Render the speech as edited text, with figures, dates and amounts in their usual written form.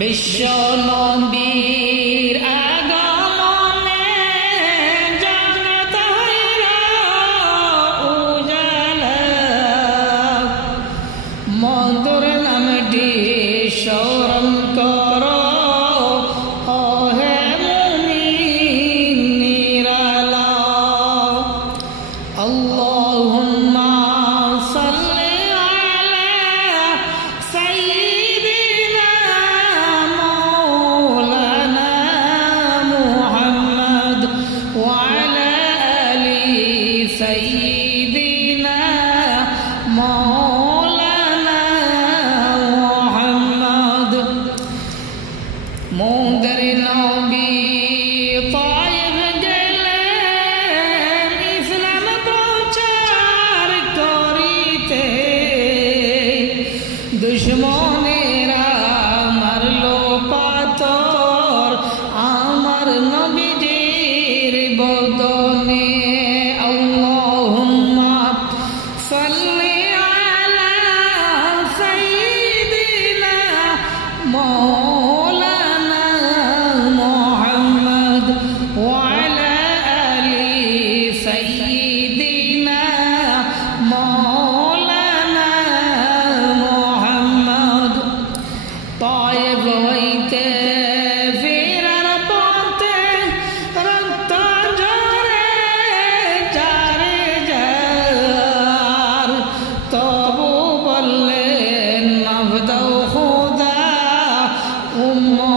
বিশ্ব নবীর আগমনে জগৎ হইল উজালা, মধুর নামটি স্মরণ করো হে মুমিন নিরালা। আল্লাহুম্মা সাল্লি আলা সাইয়্যিদিনা মাওলানা মুহাম্মদ ওয়া আলা আলি সাইয়্যিদিনা মাওলানা মুহাম্মদ। মোদের নবী তায়েব গেলেন ইসলাম প্রচার করিতে, দুশ্মনেরা মারলো পাথর আমার নবীজির বদনে। আল্লাহুম্মা সাল্লি আলা সাইয়্যিদিনা মাওলানা মুহাম্মদ ওয়া আলা আলি সাইয়্যিদিনা মাওলানা মুহাম্মদ। তায়েব হইতে ফেরার পথে রক্ত ঝরে চারে যার, তবু বললেন মাফ দাও খোদা উম্মত